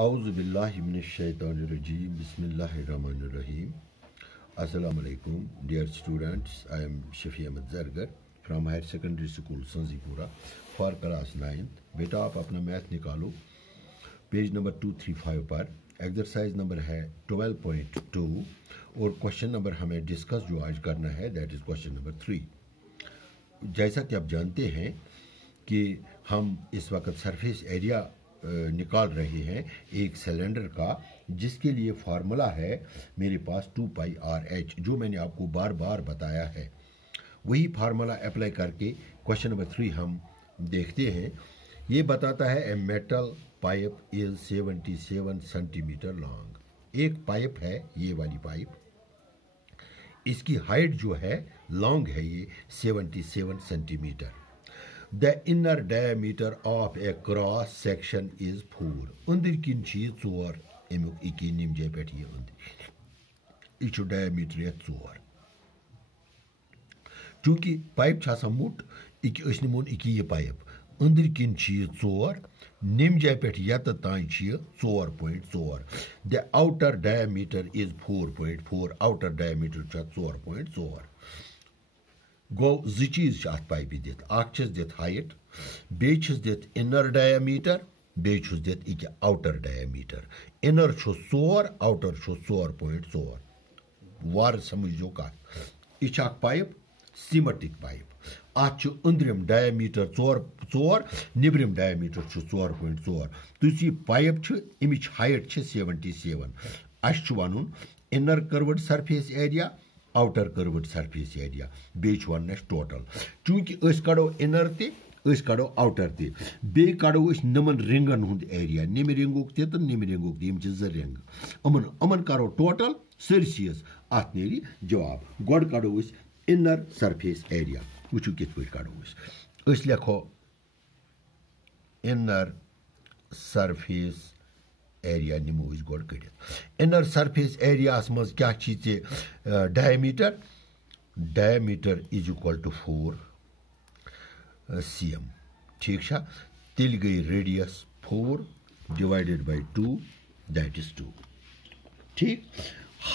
Auzubillahi minesh-shaytanir-rajim. Bismillahir-rahmanir-rahim. Assalamu alaikum, dear students. I am Shafi Ahmed Zargar from Higher Secondary School Sanzipura for class 9th. बेटा आप अपना math निकालो page number 235 पर. Exercise number है 12.2 और question number हमें discuss जो आज करना है दैट इज़ क्वेश्चन नंबर 3. जैसा कि आप जानते हैं कि हम इस वक्त सरफेस एरिया निकाल रहे हैं एक सिलेंडर का, जिसके लिए फार्मूला है मेरे पास 2πr(h) जो मैंने आपको बार बार बताया है. वही फार्मूला अप्लाई करके क्वेश्चन नंबर 3 हम देखते हैं. ये बताता है a metal pipe is 77 centimetre long. एक पाइप है, ये वाली पाइप, इसकी हाइट जो है लॉन्ग है ये 77 centimetre. The inner diameter of a cross section is 4. अंदर किन चीज 4 अमुक इकी निम जाय पे ये अंदर यह डायमीटर है 4. चूंकि पाइप मोट इक निमोन इकी ये पाइप अंदर किन चीज 4 निम जाय पे यत तान 4.4. The outer diameter is 4.4. outer diameter 4.4. गो जी चीज अत पाइप दित अ दित हाइट बेस दित इनर डायमीटर बेस दित इक आउटर डायमीटर. Inner 4 outer 4.4. वार समझो कत यह पाइप सिमेटिक पाइप अत अंदरिम डायमीटर 4 निबरिम डायमीटर 4.4. तुस यह पाइप अमिच हाइट 77. अस वन inner curved surface area outer curved surface area बेच वन टोटल. चूंकि कड़ो इनर तस कड़ो आउटर ते कड़ो नमन रिंगन हुंद एरिया निम रिंगुक तो निम रिंगुक यम 2 रिंग अमन करो टोटल सरसीस. अत नेरी जवाब. गोड कड़ो इनर सरफेस एरिया. वुचु कित पे कड़ो लेखो इनर सरफेस एरिया निमो गोड कड़. इनर सरफेस एरिया मज क्या diameter. Diameter is equal to 4 cm. ठीक है, तिल गई radius 4 divided by 2 that is 2. ठीक.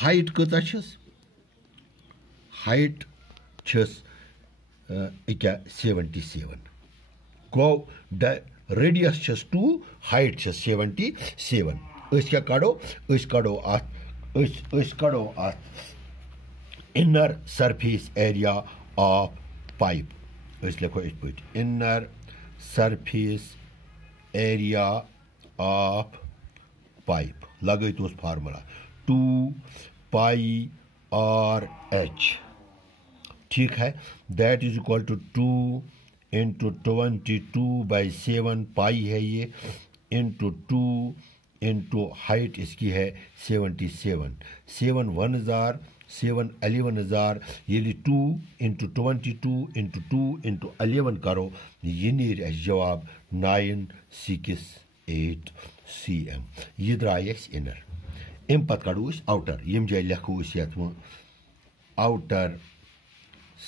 हाइट कता हाइट 77. गो रेडियस 2 हाइट 77. क्या कड़ो कड़ो अत inner surface area of pipe. लिखो इस पे inner surface area of pipe लगे तो फार्मूला 2πr(h). ठीक है, that is equal to 2 into 22/7 pi है ये इंटू 2 इंटू हाइट इसकी है 77. 7 1000 7 11,000. ये 2 इंटू 22 इंटू 2 इंटू 11 करो ये नीर जवाब 968 cm. यह द्राय इनर. अम पत कड़ो आउटर. यम जाय लिखो ये outer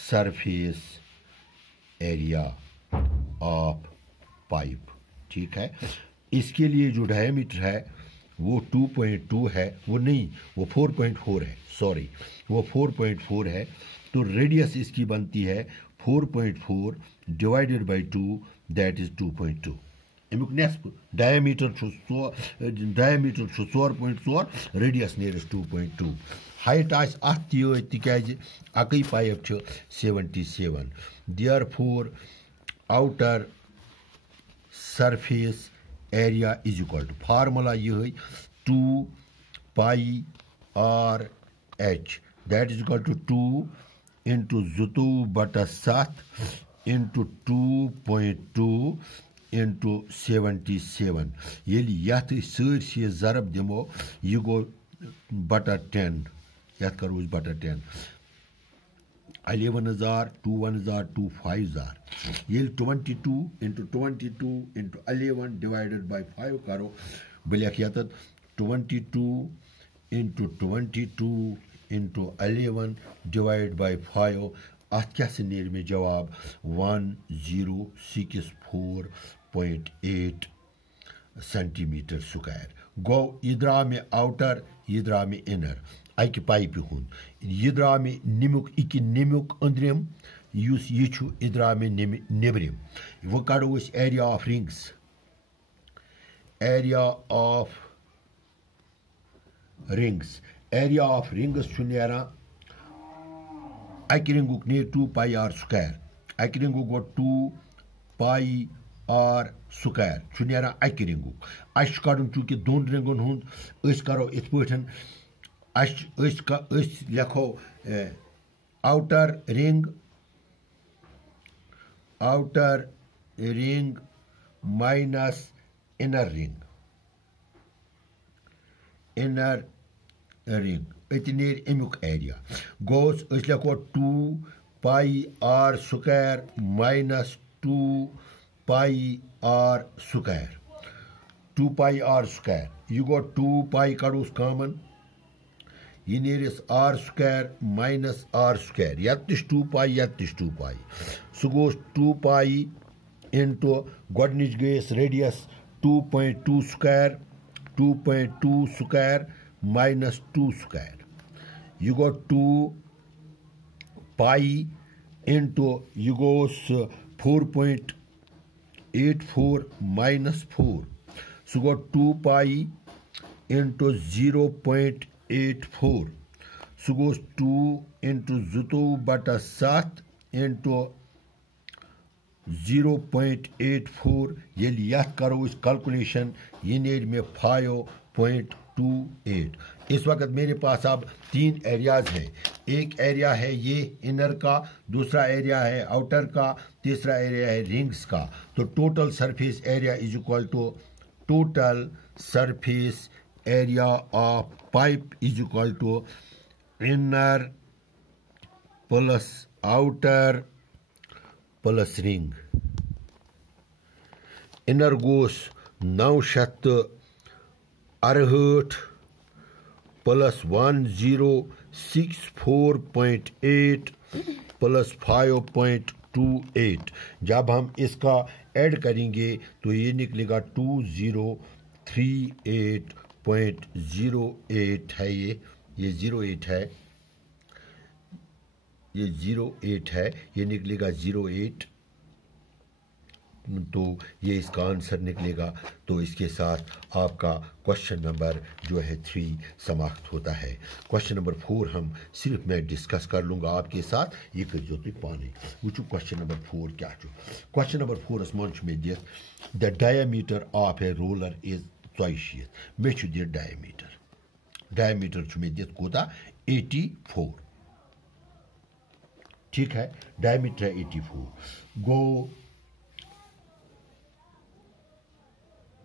surface area of pipe. ठीक है, इसके लिए जो डायमीटर है वो 2.2 है, वो नहीं वो 4.4 है. सॉरी, वो 4.4 है. तो रेडियस इसकी बनती है 4.4 डिवाइडेड बाय 2 दैट इज 2.2. अमुक नेस्फ डायमीटर 4.4 रेडियस नेरस 2.2. हाइट अत तिकाज अकई pipe 77. Therefore outer surface area is equal to formula यह 2πr(h) that is equal to 2 into 2/7 into 2.2 into 77. यथ सरसी जरब दिमो यह गो /10. यथ करो 10 11,000 21,000 25,000. ये 22 इंटू 22 इंटू 11 डिवाइडेड बाय 5 करो बह लिख 22 इंटू 22 इंटू 11 डिवाइड बाय 5. अत क्या नीर में जवाब 1064.8 सेंटीमीटर स्क्वायर गो यह द्राव मे आउटर यह द्राव मे इनर अकि पाइप हुंद यह द्राव मे निमुक इकि निमुक अंदरिम युस यह छु यह द्राव मे निबरिम वो कड़ो अस area of rings area of rings छु नेरा अकि रिंगुक ने 2 पाई आर स्क्वायर अकि रिंगुक गो 2 पाई आर स्क्वायर छु नेरा अकि रिंगुक अस कड़न चूंकि दोन रिंगन हुंद अस करो इत पठन अस लेखो outer ring minus inner ring अत नेर अमुक एरिया गोस अस लेखो 2 pi r square minus 2 pi r square 2 pi r square यह गो 2 पाई कड़ोस कॉमन यह नेरिस r square minus r square यत 2 पाई यत 2 पाई सह गोस 2 पाई इंटू गोडनिच गयस रेडियस 2.2 स्क्वायर माइनस 2 स्क्वायर यह गो 2 पाई इंटू यह गोस 4.84 माइनस 4 सह गो 2 पाई इंटू 0.84 सह गोस 2 इंटू 2/7 इंटू 0.84 ये यह करो इस कैलकुलेशन ये नेर में 5.28। इस वक्त मेरे पास अब 3 एरियाज हैं। एक एरिया है ये इनर का, दूसरा एरिया है आउटर का, तीसरा एरिया है रिंग्स का। तो total surface area is equal to total surface area of pipe is equal to inner plus outer plus ring. Inner goes 968 plus 1064.8 plus 5.28। जब हम इसका ऐड करेंगे तो ये निकलेगा 2038.08 है। ये 08 है, ये 08 है, ये निकलेगा 08। तो ये इसका आंसर निकलेगा। तो इसके साथ आपका क्वेश्चन नंबर जो है 3 समाप्त होता है। क्वेश्चन नंबर 4 हम सिर्फ मैं डिस्कस कर लूँगा आपके साथ, ये करो तुम पानी वो क्वेश्चन नंबर 4 क्या चु। क्वेश्चन नंबर 4 मन में दित the diameter of a roller is 42 मे दित डायमीटर में दित कोता 84। ठीक है, डायमीटर है 84 गो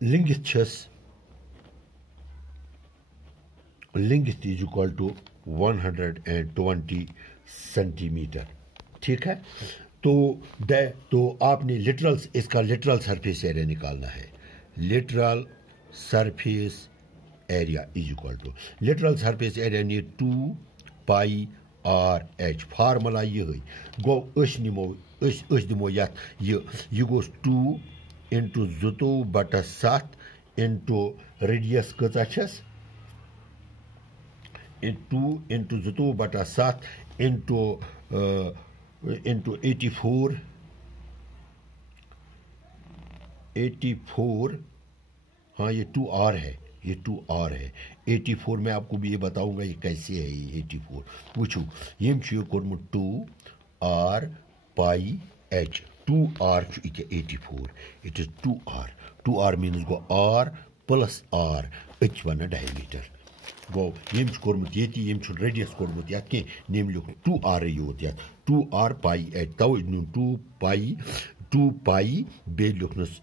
length is equal to 120 centimetre. ठीक है, तो आपने लिटरल इसका लिटरल सरफेस एरिया निकालना है। Lateral surface area is equal to lateral surface area ने 2 पाई आर एच फार्मूला ये गो दिमो यह गोस 2 इंटू 2/7 इंटू रेडियस कचा 2 इंटू 2/7 इंटू 84। हाँ, ये 2R है, ये 2R है। 84 में आपको भी ये बताऊंगा ये कैसे है। ये 84 पूछू यम 2R pi H 2R 84 it is 2R means गो R प्लस R एच वन डायमीटर गो यम कोर्मुत ये रेडियस कोर्मुत ये कह नेम लिख 2R योत 2R पाई एच तव 2 पाई बे लिखनस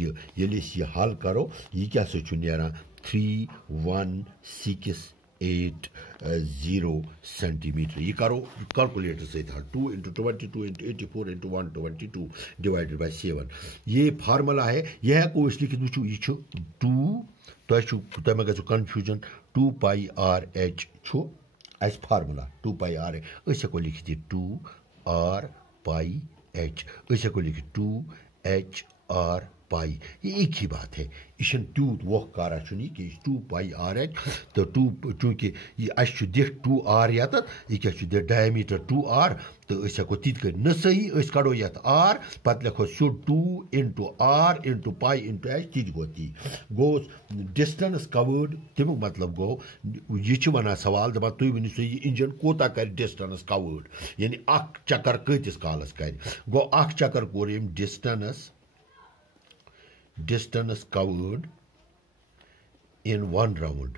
ये हल करो ये क्या नेरा 3168 सेंटीमीटर। ये करो कैलकुलेटर से 2 into 22 into 84 into 122 divided by 7। ये फार्मूला है। यह हेको लिखित वो ये 2 तुम गो कन्फ्यूजन 2 पाई आर एच अस फार्मूला 2 पाई आर हेको लिखित 2 आर पाई एच हेको लिखित 2 HR पाई, ये एक ही बात है। यह तूत वोह कारा कि 2 पाई आर एच तो 2 चूंकि अस दिख 2 आर ये क्या दिख डायमीटर 2 आर तो हेको ति कर न सही कड़ो ये आर पत् लिखो so 2 into r into pi into h ति गो ती गो डिस्टेंस कवर्ड तमुक मतलब गो यह वन सवाल दपान तुम वन सो यह इंजन कोता कर डिस्टेंस कवर्ड यानी अख चक्कर कतिस कालस कर गो अख चक्कर कोर यम distance covered in one round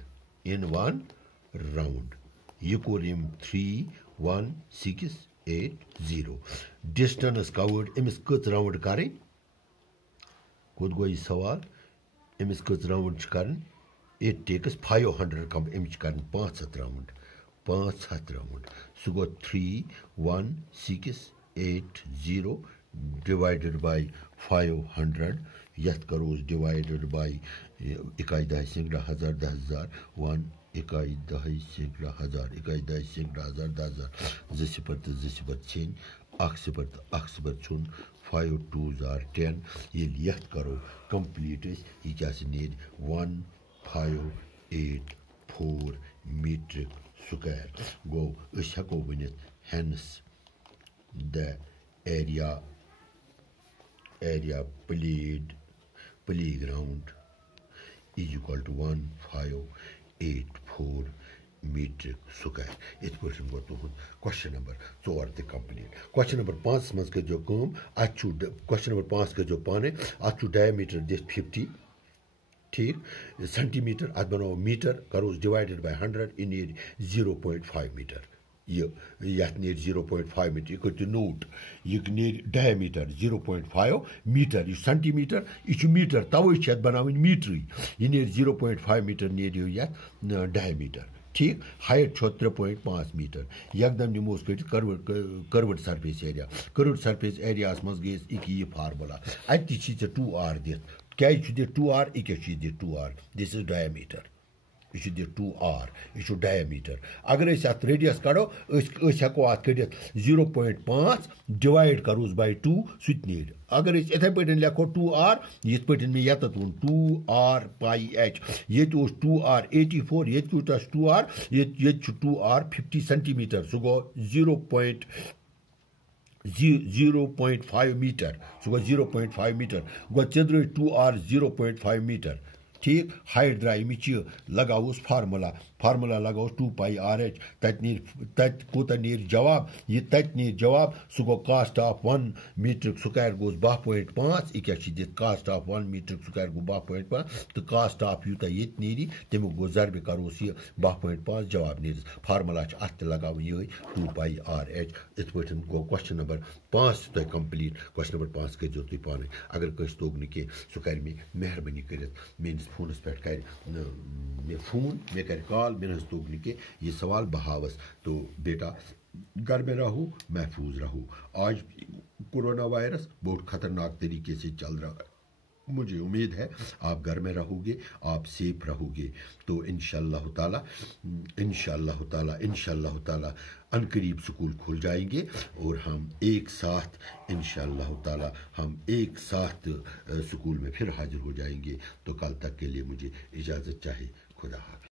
ये कोर यम 31680 distance covered अमिस कत राउंड करें कोत गो यह सवाल अमिस कत राउंड कर it takes 500 कम अमिस कर 500 round so go 31680 divided by 500 यथ करो डिवाइडेड बाय इकाई दहाई सैकड़ा हजार 10,000 1 इकाई दहाई सैकड़ा हजार इकाई दहाई सैकड़ा हजार 10,000 2 सिफर तो 2 सिफर 6 1 सिफर तो 1 सिफर 6 5 2s are 10 ये यथ करो कंप्लीट ये क्या नीड 1584 मीटर स्क्वायर गो हेको वनित hence the area playground is equal to 1584 meter square. It person go to question number 4 the complete. Question number 5 मज के जो काम अच्छु question number 5 के जो पाने अच्छु diameter this 50 ठीक सेंटीमीटर अत बनो मीटर करोस डिवाइडेड बाय 100 इन 0.5 मीटर यह 0.5 मीटर यह कर नोट यह डायमीटर 0.5 मीटर यह सेंटीमीटर यह मीटर तवे बनाव मीटर यह 0.5 मीटर नीरो ये डायमीटर ठीक हाइट 3.5 मीटर एकदम निमोस कर्वड सरफेस एरिया मज गई यह फार्मूला अत 2r दिख क्या 2r यह 2r दिस इज डायमीटर यह 2r यह डायमीटर अगर अत रेडियस कड़ो हेको अत कड़ित 0.5 डिवाइड करोस बाय 2 सह नीर अगर इथे पे लिखो 2r ये मे ये 2r पाई एच ये 2r 84 ये 2r ये 2r 50 सेंटीमीटर सो गो 0.5 मीटर सो गो 0.5 मीटर गो 2r 0.5 मीटर ठीक हाइट द्राय अमिच लगाओस फार्मूला लगाओस 2 पाई आर एच तत कोता नीर जवाब यह तत नीर जवाब सह गो कास्ट ऑफ 1 मीटर स्क्वायर गोस 12.5 यह क्या कास्ट ऑफ 1 मीटर स्क्वायर गो 12.5 तो कास्ट ऑफ यूता ये नीरी तमुक गो जरबे करोस यह 12.5 जवाब नीर फार्मूला अत लगाव ये 2 पाई आर एच इत पे गो क्वेश्चन नंबर 5 तुम कंप्लीट क्वेश्चन नंबर 5 कर तुम पाने अगर कस तोग न कह सह कर मेहरबानी कर मेस फोनस पे कर मे फोन मे कर कॉल मे तोग न कह यह सवाल बहावस तो बेटा घर में रहो महफूज रहो आज कोरोना वायरस बहुत खतरनाक तरीके से चल रहा है मुझे उम्मीद है आप घर में रहोगे आप सेफ रहोगे तो इंशाअल्लाह ताला अनकरीब स्कूल खुल जाएंगे और हम एक साथ इंशाअल्लाह ताला हम एक साथ स्कूल में फिर हाजिर हो जाएंगे तो कल तक के लिए मुझे इजाज़त चाहे खुदा हाफ़िज़।